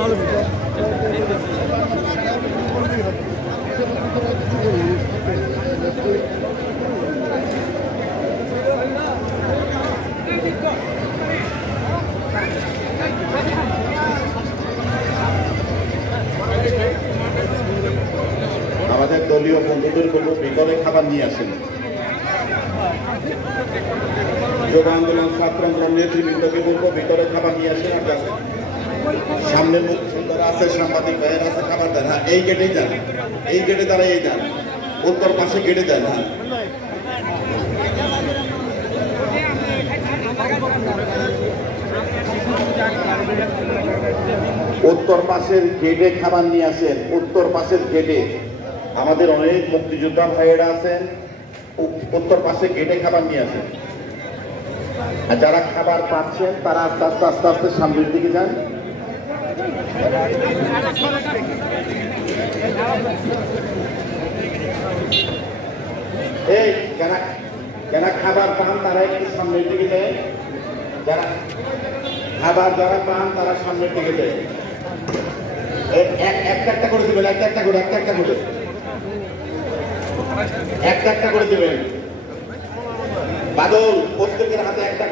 আমাদের দলীয় বন্ধুদের বলবো ভিতরে খাবার নিয়ে আসেন। যুব আন্দোলন, ছাত্র আন্দোলন নেতৃবৃন্দকে বলবো ভিতরে খাবার নিয়ে আসেন। আর সামনে মুখ সুন্দর আছে, সাংবাদিক ভাইয়ের আছে, খাবার দেন। হ্যাঁ, এই গেটেই যান, এই গেটে দাঁড়াই যান, উত্তর পাশে গেটে দেন। হ্যাঁ, উত্তর পাশের গেটে খাবার নিয়ে আসেন। উত্তর পাশের গেটে আমাদের অনেক মুক্তিযোদ্ধা ভাইয়েরা আছেন, উত্তর পাশে গেটে খাবার নিয়ে আসেন। আর যারা খাবার পাচ্ছেন তারা আস্তে আস্তে আস্তে আস্তে সামনের দিকে যান। এই যারা খাবার পান তারা একটু সামনের দিকে যায়। যারা পান তারা সামনের দিকে যায়। একটা করে দেবেন, একটা করে দেবেন। বাদল প্রত্যেকের হাতে একটা